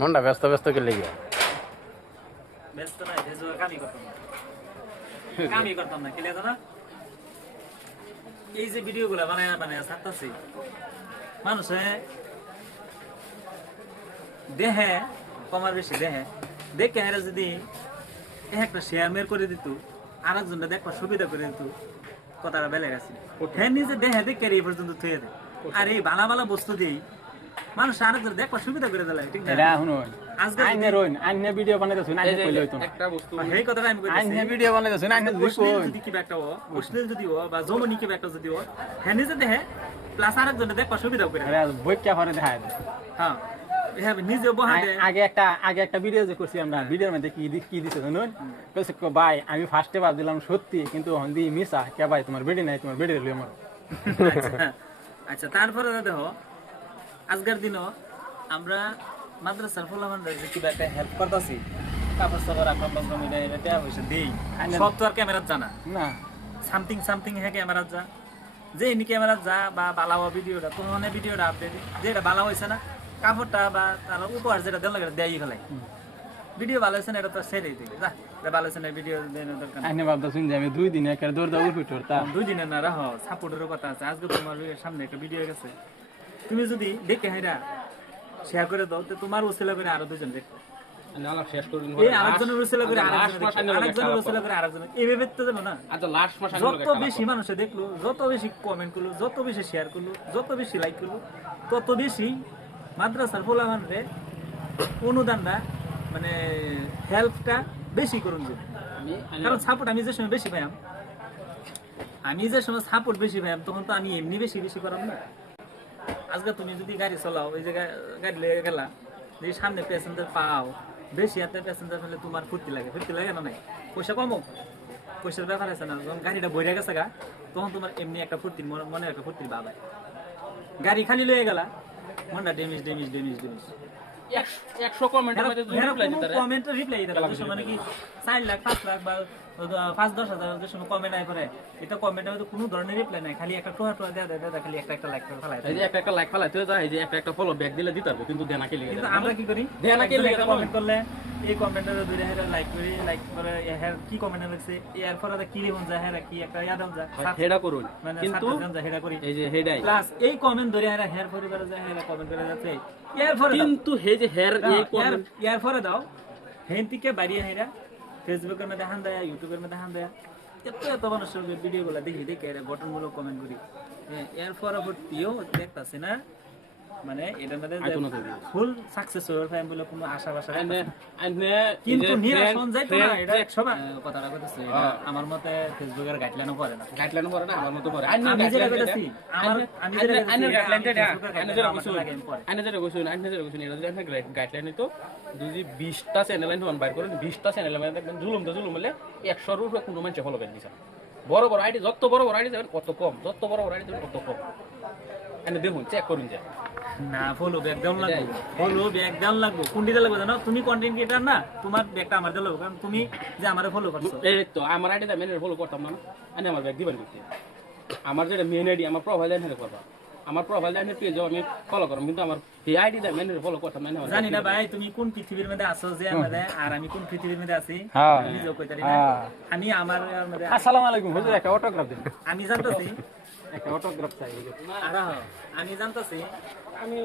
মনটা ব্যস্ত ব্যস্ত কে লেগে ব্যস্ত নাই ফেসবুকে কামই করতাম না কি লেখো না এই যে ভিডিওগুলো বানায় ছাড়তাছি মানুষে দেহে কমার বেশি দেখে হেরা যদি একটা শেয়ার মের করে দিত আর একজনটা দেখবার সুবিধা করে দিত কথাটা বেলে গেছে হ্যাঁ নিজে দেহে দেখে এই পর্যন্ত থুয়ে দেয় আর এই বালা বালা বস্তু দিয়েই মানুষ আরেকজন দেখবার সুবিধা করে দিলে ঠিক না আজকে আইনে ভিডিও বানাইতেছ না আইনে কইলে হইতো না একটা বস্তু এই কথাটা আমি কইতেছি আইনে ভিডিও বানাইতেছ না আইনে যদি কি একটা অশ্লীল যদি বা জমনি কি একটা যদি হ্যাঁ নিজে দেহে প্লাস আরেকজন দেখবার সুবিধা করে আরে বই কে করে দেখায় হ্যাঁ হ্যাঁ নিজে বহাদে আগে একটা ভিডিও যে করছি আমরা ভিডিওর মধ্যে কি দিছে জানুন কইছে ভাই আমি ফার্স্টে ভাবছিলাম সত্যি কিন্তু হন্দি মিছা কে ভাই তোমার বেডি নাই তোমার বেডি লইও আমার আচ্ছা তারপরে দেখো আজকের দিনও আমরা মাদ্রাসার ফলাফলদের যে কিবা একটা হেল্প করতেছি কাপড় সাপড় রাখলাম এটা হয়েছে দেই সব তো আর ক্যামেরাত জানা না সামথিং হ্যাঁ ক্যামেরাত যা যে এনি ক্যামেরাত যা বা বালাওয়া ভিডিওটা তোমার ভিডিওটা আপডেট যেটা বালা হয়েছে না কাপড়টা বা তার উপহার যেটা দেওয়া লাগে দেয় ফেলাই ভিডিও ভালো হয়েছে না এটা তো সেরেই দিবে যা ভালো হয়েছে না ভিডিও দেওয়ার দরকার আইনে ভাবতেছেন যে আমি 2 দিন একের দৌড় দাও উঠে উঠতা 2 দিনের না রাহ সাপোর্টেরও কথা আছে আজকে তোমার সামনে একটা ভিডিও গেছে তুমি যদি দেখে হেরা শেয়ার করে দাও তো তোমার ওসিলা করে আরো দুজন দেখো আলাপ শেষ করুন এই আরেকজনের ওসিলা করে আরেকজনের ওসিলা করে আরেকজন এইভাবে তো জানো না আচ্ছা লাস্ট মাস যত বেশি মানুষে দেখলো যত বেশি কমেন্ট করলো যত বেশি শেয়ার করলো যত বেশি লাইক করলো তত বেশি মাদ্রাসার ফলাফলরে অনুদানটা মানে হেল্পটা বেশি করুন কারণ সাপোর্ট আমি যে সময় বেশি পাইম সাপোর্ট বেশি পাইম তখন তো আমি এমনি বেশি করাম না আজকে তুমি যদি গাড়ি চালাও এই যে গাড়ি লেগে গেলা যদি সামনে প্যাসেঞ্জার পাও বেশি হাতে প্যাসেঞ্জার ফেলে তোমার ফুর্তি লাগে না নাই পয়সা কমো পয়সার ব্যাপার আছে না যখন গাড়িটা বইরা গেছে গা তখন তোমার এমনি একটা ফুর্তির মনে একটা ফুর্তির ভাব হয় গাড়ি খালি লয়ে গেলা মনটা ড্যামেজ 100 কমেন্টের মধ্যে কমেন্টের রিপ্লাই দিতে লাগে মানে কি 4 লাখ 5 লাখ বা 5-10 হাজার যে সময় কমেন্ট আই পড়ে এটা কমেন্টের মধ্যে কোনো ধরনের রিপ্লাই নাই খালি একটা টোয়া দেয়া খালি একটা লাইক করে ফেলাই এই যে একটা লাইক ফেলাইতে যায় এই যে একটা ফলো ব্যাক দিলে দিতে পারবে কিন্তু দেনা কে লাগে কিন্তু আমরা কি করি দেনা কে লাগে কমেন্ট করলে এই কমেন্টের দুইটা হেরা লাইক করে এর কি কমেন্ট আছে এর পরে কি লিখুন যায় হেরা কি একটা ইয়াদম যায় হেডা করুন কিন্তু হেডা করি এই যে হেডাই প্লাস এই কমেন্ট ধরে হেরা হেয়ার পরিবারে যায় হেরা কমেন্ট করে যাচ্ছে এরপরে কিন্তু হে যে হেয়ার এই কমেন্ট এরপরে দাও হেন থেকে বাড়িয়ে হেরা ফেসবুকের মধ্যে হান দেয়া ইউটিউবের মধ্যে হান দেয়া এত মানুষের ভিডিওগুলো দেখি এরা গঠনমূলক কমেন্ট করি এর পরবর্তীও দেখতাছি না মানে এটার মধ্যে ফুল সাকসেস হওয়ার ফাইম বলে কোনো আশা বাসা কিন্তু নিরাশন যাইতো না এটা সবাই কথাটা কইতেছে আমার মতে ফেসবুকের গাইডলাইনও করে না আমার মতো করে আমি যেটা কইতেছি আমি গাইডলাইন তো যদি 20টা চ্যানেল আইন বাইর করেন 20টা চ্যানেল মানে দেখবেন জুলুম হলে 100 এর উপরে কোনো মানুষ ফলো করে দিছে বড় আইডি যত বড় আইডি যাবেন কত কম যত বড় আইডি যাবেন কত কম এনে দেখুন চেক করুন যে না ফলো ব্যাক ডাউন লাগবে কোনটা লাগবে জানো তুমি কন্টেন্ট ক্রিয়েটর না তোমার ব্যাকটা আমার দিতে লাগবে কারণ তুমি যে আমারে ফলো করছো এই তো আমার আইডিটা মেনে ফলো করতাম না আমি আমার ব্যাক দিবেন করতে আমার যেটা মেন আইডি আমার প্রোফাইল লাইন করবা আমার প্রোফাইল লাইনে পেজ আমি ফলো করব কিন্তু আমার এই আইডিটা মেনে ফলো করতাম না জানি না ভাই তুমি কোন পৃথিবীর মধ্যে আছো যে আমাদের আর আমি কোন পৃথিবীর মধ্যে আছি আমি নিজেও কইতারি না আমি আমার মধ্যে আসসালামু আলাইকুম হুজুর একটা অটোগ্রাফ দিন আমি জানতাছি একটা অটোগ্রাফ চাই আমি জানতাছি আমি